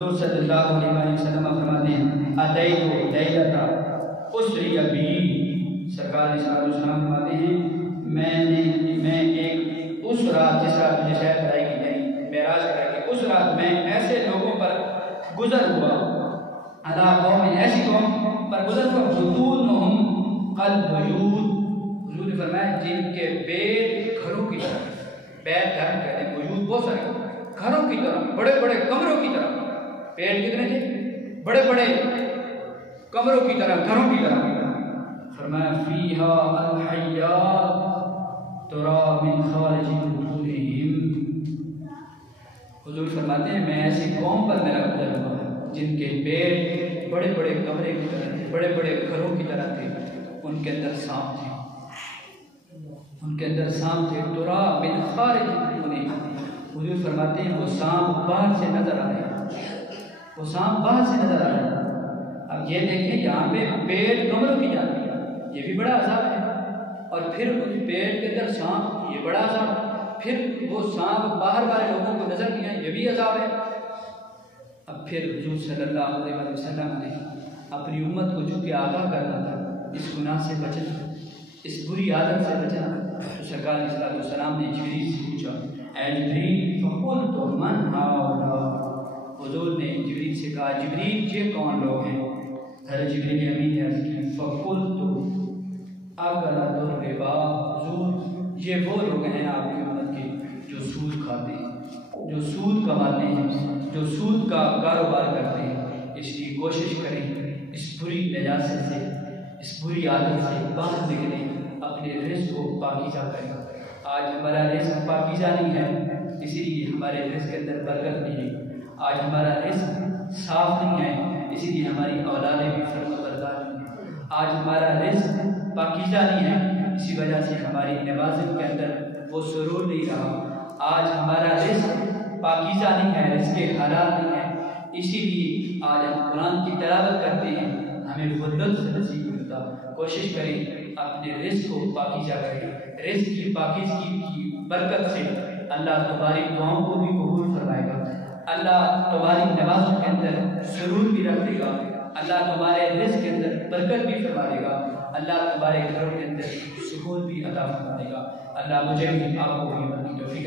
सल्लल्लाहु अलैहि वसल्लम फरमाते हैं अतैतु लैलता उसरी बी, सरकार सलाम फरमाते हैं मैं एक उस रात जिस रात मुझे सैर कराई गई मेराज कराई गई, उस रात में ऐसे लोगों पर गुजर हुआ, अला कौम ऐसी कौम पर गुजर हुआ बुतूनुहुम कल वजूद, हुजूर ने फरमाया जिनके पेट घरों की तरह, पेट घर कहते हैं, वजूद बहुत सारे घरों की तरह, बड़े बड़े कमरों की तरह, पेट कितने थे, बड़े बड़े कमरों की तरह, घरों की तरह। फरमाया फीहा अल हय्यात तुरा मिन खारिज बुतूनिहिम, हुजूर फरमाते हैं मैं ऐसी कौम पर मेरा गुजर हुआ जिनके पेट बड़े बड़े कमरे की तरह थे, बड़े बड़े घरों की तरह थे, उनके अंदर सांप थे, उनके अंदर सांप थे, तुरा मिन खारिज बुतूनिहिम, हुजूर फरमाते हैं वो सांप बाहर से नजर आ रहे हैं, वो सांप बाहर से नजर आ रहे हैं। अब ये देखें यहाँ पे पेट कमरों की जाती है, ये भी बड़ा अजाब है, और फिर उस पेट के अंदर सांप, ये बड़ा अजाब, फिर वो सांप बाहर वाले लोगों को नजर नहीं आए, ये भी अजाब है। अब फिर हुजूर सल्लल्लाहु अलैहि वसल्लम ने अपनी उम्मत को चूँकि आगाह करना था इस गुनाह से बचना, इस बुरी आदत से बचना, तो सरकार सलाम ने जिब्रील से पूछा, ऐ जिब्रील फकुल्तु मन हाउला, हुजूर ने जिब्रील से कहा जिब्रील ये कौन लोग हैं? हज़रत जिब्रील अमीन ने अर्ज़ की फकुल्तु अकलतुर रिबा, हुजूर ये वो लोग हैं आपकी उम्मत के जो सूद खाते हैं, जो सूद कमाते हैं, जो सूद का कारोबार करते हैं। इसलिए कोशिश करें इस बुरी नजासत से, इस बुरी आदत से बाहर निकलें, अपने रिज़्क़ को पाकीज़ा करें। आज हमारा रिज़्क़ पाकीज़ा नहीं है, इसीलिए हमारे रिज़्क़ के अंदर बरकत नहीं है। आज हमारा रिज़्क़ साफ नहीं है, इसीलिए हमारी औलादें भी फर्माबरदार नहीं है। आज हमारा रिज़्क़ पाकीज़ा नहीं है, इसी वजह से हमारी नवाज़िन के अंदर वो सुरूर नहीं रहा। आज हमारा रिज़्क़ पाकीज़ा नहीं है, रिज़्क़ हलाल नहीं है, इसीलिए आज हम कुरान की तिलावत करते हैं, हमें वो लुत्फ़ नसीब मिलता। कोशिश करें अपने रिज़्क़ को पाकीज़ा करें, रिज़्क़ की पाकीज़गी की बरकत से अल्लाह तुम्हारी दुआओं को भी कबूल फरमाएगा, अल्लाह तुम्हारी नमाज़ों के अंदर सुरूर भी रख देगा, अल्लाह तुम्हारे रिज़्क़ के अंदर बरकत भी फरमा देगा, अल्लाह तुम्हारे घरों के अंदर सुकून भी अता फरमा देगा। अल्लाह मुझे भी आपको भी